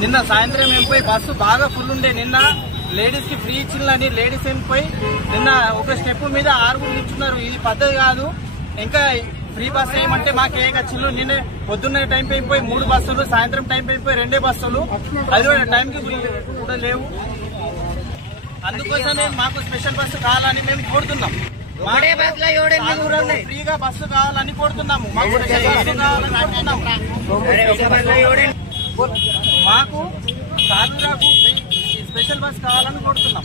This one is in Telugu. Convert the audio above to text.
నిన్న సాయంత్రం ఏం పోయి బస్సు బాగా ఫుల్ ఉండే. నిన్న లేడీస్ కి ఫ్రీ ఇచ్చిందని లేడీస్ ఏం పోయి నిన్న ఒక స్టెప్ మీద 6 నిల్చున్నారు. ఇది పద్ధతి కాదు. ఇంకా ఫ్రీ బస్సు ఏమంటే మాకే ఖర్చులు. నిన్న పొద్దున్న టైం అయిపోయి 3 బస్సులు, సాయంత్రం టైం అయిపోయి 2 బస్సులు, అది కూడా టైంకి కూడా లేవు. అందుకోసమే మాకు స్పెషల్ బస్సు కావాలని మేము కోరుతున్నాం. ఫ్రీగా బస్సు కావాలని కోరుతున్నాము. మాకు సాధురాకు స్పెషల్ బస్సు కావాలని కోరుతున్నాం.